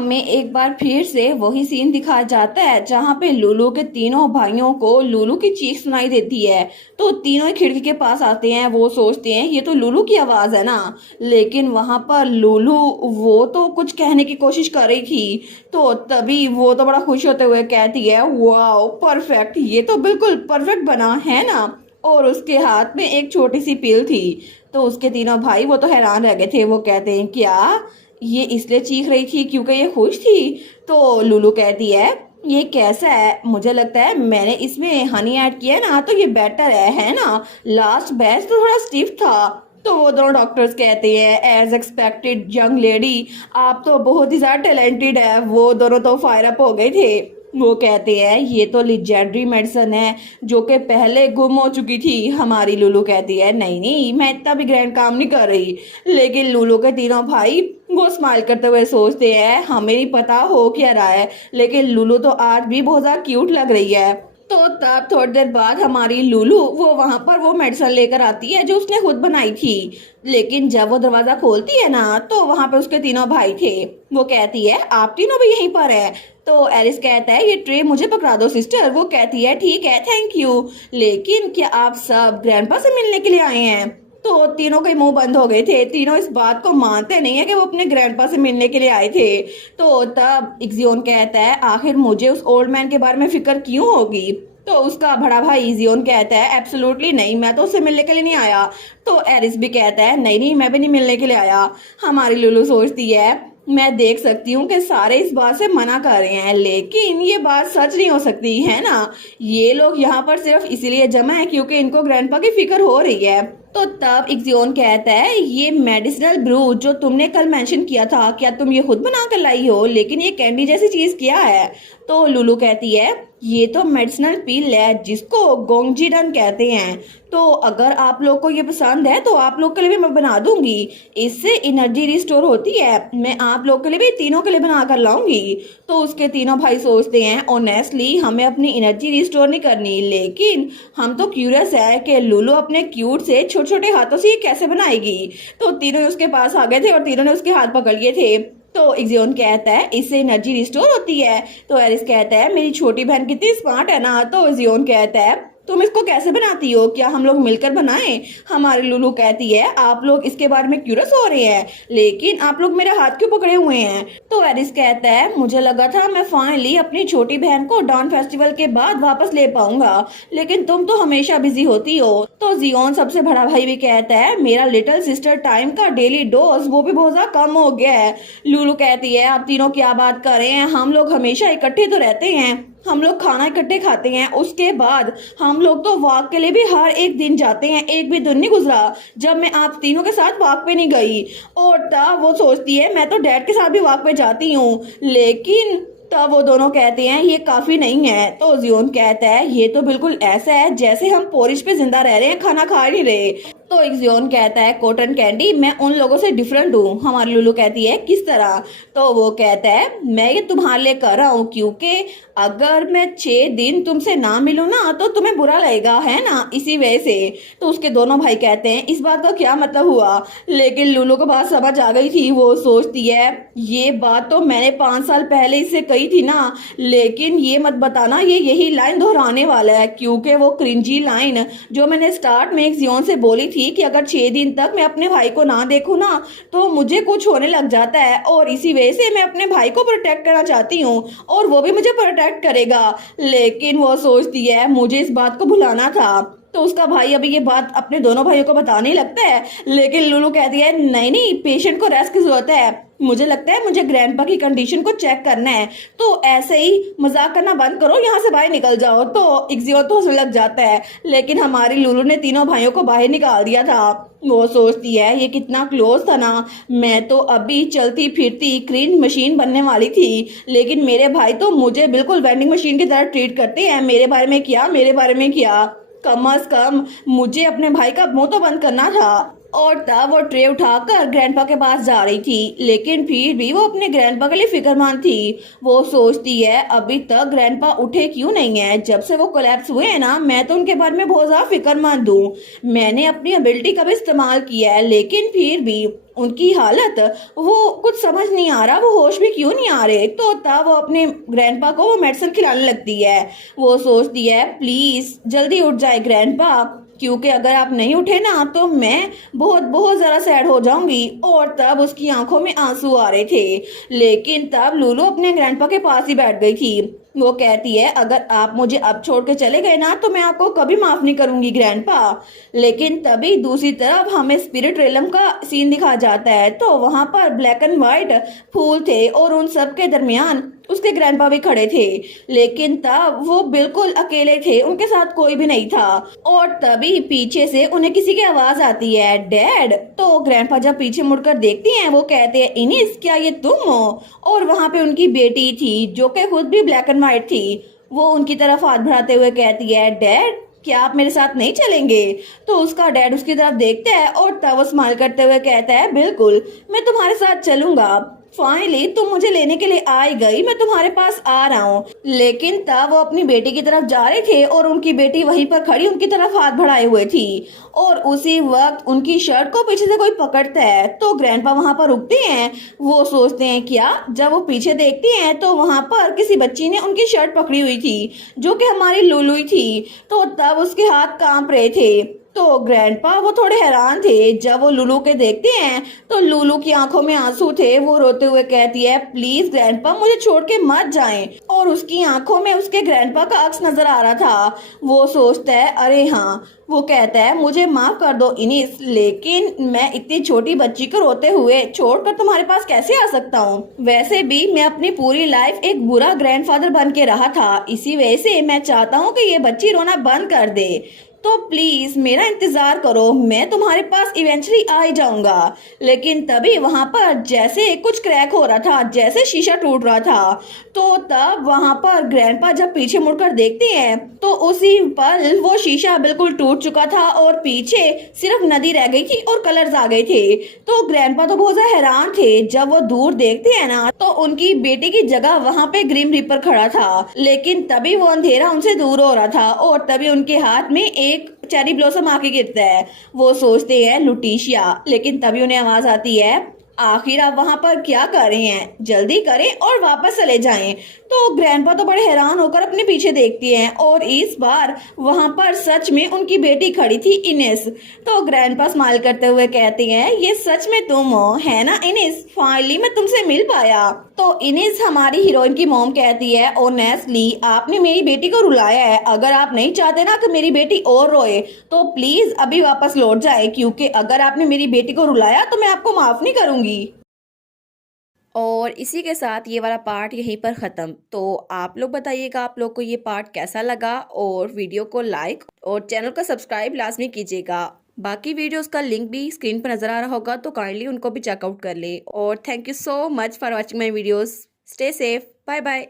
हमें एक बार फिर से वही सीन दिखाया जाता है जहाँ पे लुलु के तीनों भाइयों को लुलु की चीख सुनाई देती है। तो तीनों ही खिड़की के पास आते हैं। वो सोचते हैं ये तो लुलु की आवाज है ना, लेकिन वहां पर लुलु वो तो कुछ कहने की कोशिश कर रही थी। तो तभी वो तो बड़ा खुश होते हुए कहती है वाओ परफेक्ट, ये तो बिल्कुल परफेक्ट बना है ना। और उसके हाथ में एक छोटी सी पिल थी। तो उसके तीनों भाई वो तो हैरान रह गए थे। वो कहते हैं क्या ये इसलिए चीख रही थी क्योंकि ये खुश थी? तो लुलु कहती है ये कैसा है, मुझे लगता है मैंने इसमें हनी ऐड किया है ना, तो ये बेटर है ना। लास्ट बैच तो थोड़ा स्टिफ था। तो वो दोनों डॉक्टर्स कहते हैं एज एक्सपेक्टेड यंग लेडी, आप तो बहुत ही ज़्यादा टैलेंटेड है। वो दोनों तो फायर अप हो गए थे। वो कहते हैं ये तो लिजेंडरी मेडिसिन है जो कि पहले गुम हो चुकी थी। हमारी लुलु कहती है नहीं नहीं, मैं इतना भी ग्रैंड काम नहीं कर रही। लेकिन लुलु के तीनों भाई वो स्माइल करते हुए सोचते हैं हमें नहीं पता हो क्या रहा है, लेकिन लुलु तो आज भी बहुत ज़्यादा क्यूट लग रही है। तो तब थोड़ी देर बाद हमारी लुलु वो वहां पर वो मेडिसिन लेकर आती है जो उसने खुद बनाई थी। लेकिन जब वो दरवाजा खोलती है ना तो वहां पे उसके तीनों भाई थे। वो कहती है आप तीनों भी यहीं पर है? तो एरिस कहता है ये ट्रे मुझे पकड़ा दो सिस्टर। वो कहती है ठीक है थैंक यू, लेकिन क्या आप सब ग्रैंडपा से मिलने के लिए आए हैं? तो तीनों के मुंह बंद हो गए थे। तीनों इस बात को मानते नहीं है कि वो अपने ग्रैंडपा से मिलने के लिए आए थे। तो तब इक्सियोन कहता है आखिर मुझे उस ओल्ड मैन के बारे में फिक्र क्यों होगी? तो उसका बड़ा भाई इजियोन कहता है एब्सोल्युटली नहीं, मैं तो उससे मिलने के लिए नहीं आया। तो एरिस भी कहता है नहीं नहीं, मैं भी नहीं मिलने के लिए आया। हमारी लुलु सोचती है मैं देख सकती हूँ कि सारे इस बात से मना कर रहे हैं, लेकिन ये बात सच नहीं हो सकती है ना। ये लोग यहाँ पर सिर्फ इसीलिए जमा है क्योंकि इनको ग्रैंडपा की फिक्र हो रही है। तो तब इक्सियोन कहता है ये मेडिसिनल ब्रू जो तुमने कल मेंशन किया था, क्या तुम ये खुद बना कर लाई हो? लेकिन ये कैंडी जैसी चीज क्या है? तो लुलु कहती है ये तो मेडिसिनल पील है जिसको गोंगजीडन कहते हैं। तो अगर आप लोग को ये पसंद है तो आप लोग के लिए भी मैं बना दूंगी, इससे एनर्जी रिस्टोर होती है। मैं आप लोग के लिए भी तीनों के लिए बना कर लाऊंगी। तो उसके तीनों भाई सोचते हैं ऑनेस्टली हमें अपनी एनर्जी रिस्टोर नहीं करनी, लेकिन हम तो क्यूरियस है कि लुलु अपने क्यूट से छोटे छोटे हाथों से ये कैसे बनाएगी। तो तीनों उसके पास आ गए थे और तीनों ने उसके हाथ पकड़ लिए थे। तो इक्सियोन कहता है इससे एनर्जी रिस्टोर होती है। तो एरिस कहता है मेरी छोटी बहन कितनी स्मार्ट है ना। तो इक्सियोन कहता है तुम इसको कैसे बनाती हो, क्या हम लोग मिलकर बनाएं? हमारी लुलु कहती है आप लोग इसके बारे में क्यूरियस हो रहे हैं, लेकिन आप लोग मेरे हाथ क्यों पकड़े हुए हैं? तो एरिस कहता है मुझे लगा था मैं फाइनली अपनी छोटी बहन को डॉन फेस्टिवल के बाद वापस ले पाऊंगा, लेकिन तुम तो हमेशा बिजी होती हो। तो जियोन सबसे बड़ा भाई भी कहता है मेरा लिटिल सिस्टर टाइम का डेली डोज वो भी बहुत ज्यादा कम हो गया है। लुलु कहती है आप तीनों क्या बात कर रहे हैं, हम लोग हमेशा इकट्ठे तो रहते हैं, हम लोग खाना इकट्ठे खाते हैं, उसके बाद हम लोग तो वॉक के लिए भी हर एक दिन जाते हैं। एक भी दिन नहीं गुजरा जब मैं आप तीनों के साथ वॉक पे नहीं गई। और तब वो सोचती है मैं तो डैड के साथ भी वॉक पे जाती हूँ, लेकिन तब वो दोनों कहते हैं ये काफी नहीं है। तो जियोन कहता है ये तो बिल्कुल ऐसा है जैसे हम पोरिश पे जिंदा रह रहे हैं, खाना खा नहीं रहे। तो इक्सियोन कहता है कॉटन कैंडी मैं उन लोगों से डिफरेंट हूँ। हमारी लुलु कहती है किस तरह? तो वो कहता है मैं ये तुम्हारे लिए कर रहा हूँ क्योंकि अगर मैं 6 दिन तुमसे ना मिलूं ना तो तुम्हें बुरा लगेगा है ना, इसी वजह से। तो उसके दोनों भाई कहते हैं इस बात का क्या मतलब हुआ? लेकिन लुलु को बात समझ आ गई थी। वो सोचती है ये बात तो मैंने 5 साल पहले इससे कही थी ना, लेकिन ये मत बताना ये यही लाइन दोहराने वाला है, क्योंकि वो क्रिंजी लाइन जो मैंने स्टार्ट में इक्सियोन से बोली थी कि अगर 6 दिन तक मैं अपने भाई को ना देखूं ना तो मुझे कुछ होने लग जाता है, और इसी वजह से मैं अपने भाई को प्रोटेक्ट करना चाहती हूँ और वो भी मुझे प्रोटेक्ट करेगा। लेकिन वो सोचती है मुझे इस बात को भुलाना था। तो उसका भाई अभी ये बात अपने दोनों भाइयों को बताने लगता है, लेकिन लुलु कहती है नहीं नहीं पेशेंट को रेस्ट की जरूरत है, मुझे लगता है मुझे ग्रैंडपा की कंडीशन को चेक करना है। तो ऐसे ही मजाक करना बंद करो, यहाँ से बाहर निकल जाओ। तो इक्सियोन तो हंसने लग जाता है, लेकिन हमारी लुलु ने तीनों भाइयों को बाहर निकाल दिया था। वो सोचती है ये कितना क्लोज था ना, मैं तो अभी चलती फिरती क्रीम मशीन बनने वाली थी, लेकिन मेरे भाई तो मुझे बिल्कुल वेंडिंग मशीन की तरह ट्रीट करते हैं। मेरे बारे में क्या, मेरे बारे में क्या, कम अज कम मुझे अपने भाई का मुंह तो बंद करना था। और तब वो ट्रे उठाकर ग्रैंडपा के पास जा रही थी, लेकिन फिर भी वो अपने ग्रैंडपा के लिए फिक्रमंद थी। वो सोचती है अभी तक ग्रैंडपा उठे क्यों नहीं है, जब से वो कोलैप्स हुए हैं ना, मैं तो उनके बारे में बहुत ज्यादा फिक्रमंद हूँ। मैंने अपनी एबिलिटी का भी इस्तेमाल किया है, लेकिन फिर भी उनकी हालत, वो कुछ समझ नहीं आ रहा, वो होश भी क्यों नहीं आ रहे। तो तब वो अपने ग्रैंडपा को वो मेडिसिन खिलाने लगती है। वो सोचती है प्लीज जल्दी उठ जाए ग्रैंडपा, क्योंकि अगर आप नहीं उठे ना तो मैं बहुत बहुत ज़्यादा सैड हो जाऊंगी। और तब उसकी आंखों में आंसू आ रहे थे, लेकिन तब लूलू अपने ग्रैंडपा के पास ही बैठ गई थी। वो कहती है अगर आप मुझे अब छोड़ के चले गए ना तो मैं आपको कभी माफ नहीं करूंगी ग्रैंडपा। लेकिन तभी दूसरी तरफ हमें स्पिरिट रेलम का सीन दिखा जाता है। तो वहां पर ब्लैक एंड व्हाइट फूल थे और उन सब के दरमियान उसके ग्रैंडपा भी खड़े थे, लेकिन तब वो बिल्कुल अकेले थे, उनके साथ कोई भी नहीं था। और तभी पीछे से उन्हें किसी की आवाज आती है, डैड। तो ग्रैंडपा जब पीछे मुड़कर देखती हैं, वो कहते हैं इनिस क्या ये तुम हो? और वहां पे उनकी बेटी थी जो कि खुद भी ब्लैक एंड व्हाइट थी। वो उनकी तरफ हाथ बढ़ाते हुए कहती है डैड क्या आप मेरे साथ नहीं चलेंगे? तो उसका डैड उसकी तरफ देखता है और तब वो स्माइल करते हुए कहता है बिल्कुल मैं तुम्हारे साथ चलूंगा। फाइनली तुम मुझे लेने के लिए आ ही गई, मैं तुम्हारे पास आ रहा हूँ। लेकिन तब वो अपनी बेटी की तरफ जा रहे थे और उनकी बेटी वहीं पर खड़ी उनकी तरफ हाथ बढ़ाए हुए थी। और उसी वक्त उनकी शर्ट को पीछे से कोई पकड़ता है, तो ग्रैंडपा वहां पर रुकते हैं। वो सोचते हैं क्या, जब वो पीछे देखती हैं तो वहां पर किसी बच्ची ने उनकी शर्ट पकड़ी हुई थी जो कि हमारी लुलु ही थी। तो तब उसके हाथ कांप रहे थे। तो ग्रैंडपा वो थोड़े हैरान थे, जब वो लुलू के देखते हैं तो लुलू की आंखों में आंसू थे। वो रोते हुए कहती है प्लीज ग्रैंडपा मुझे छोड़ के मत जाएं। और उसकी आंखों में उसके ग्रैंडपा का अक्स नजर आ रहा था। वो सोचता है अरे हाँ, वो कहता है मुझे माफ कर दो इनिस, लेकिन मैं इतनी छोटी बच्ची को रोते हुए छोड़कर तुम्हारे पास कैसे आ सकता हूँ? वैसे भी मैं अपनी पूरी लाइफ एक बुरा ग्रैंडफादर बन के रहा था, इसी वजह से मैं चाहता हूँ कि ये बच्ची रोना बंद कर दे। तो प्लीज मेरा इंतजार करो, मैं तुम्हारे पास इवेंचुअली आ ही जाऊंगा। लेकिन तभी वहां पर जैसे कुछ क्रैक हो रहा था, जैसे शीशा टूट रहा था। तो तब वहां पर ग्रैंडपा जब पीछे मुड़कर देखते हैं तो उसी पल वो शीशा बिल्कुल टूट चुका था और पीछे सिर्फ नदी रह गई थी और कलर्स आ गए थे। तो ग्रैंडपा तो बहुत ज्यादा हैरान थे। जब वो दूर देखते हैं ना तो उनकी बेटी की जगह वहां पे ग्रीम रीपर खड़ा था, लेकिन तभी वो अंधेरा उनसे दूर हो रहा था और तभी उनके हाथ में एक चेरी ब्लॉसम आके गिरता है। वो सोचते हैं लुटीशिया, लेकिन तभी उन्हें आवाज आती है आखिर आप वहां पर क्या कर रहे हैं, जल्दी करें और वापस चले जाएं। तो ग्रैंडपा तो बड़े हैरान होकर अपने पीछे देखती हैं और इस बार वहां पर सच में उनकी बेटी खड़ी थी इनेस। तो ग्रैंडपा स्माइल करते हुए कहती हैं ये सच में तुम हो है ना इनेस, फाइनली मैं तुमसे मिल पाया। तो इनेस हमारी हीरोइन की मॉम कहती है ऑनेस्टली आपने मेरी बेटी को रुलाया है, अगर आप नहीं चाहते ना कि मेरी बेटी और रोए तो प्लीज अभी वापस लौट जाए, क्योंकि अगर आपने मेरी बेटी को रुलाया तो मैं आपको माफ नहीं करूंगी। और इसी के साथ ये वाला पार्ट यहीं पर ख़त्म। तो आप लोग बताइएगा आप लोग को ये पार्ट कैसा लगा, और वीडियो को लाइक और चैनल को सब्सक्राइब लाजमी कीजिएगा। बाकी वीडियोस का लिंक भी स्क्रीन पर नज़र आ रहा होगा, तो काइंडली उनको भी चेकआउट कर ले। और thank you so much for watching my videos. Stay safe, bye bye.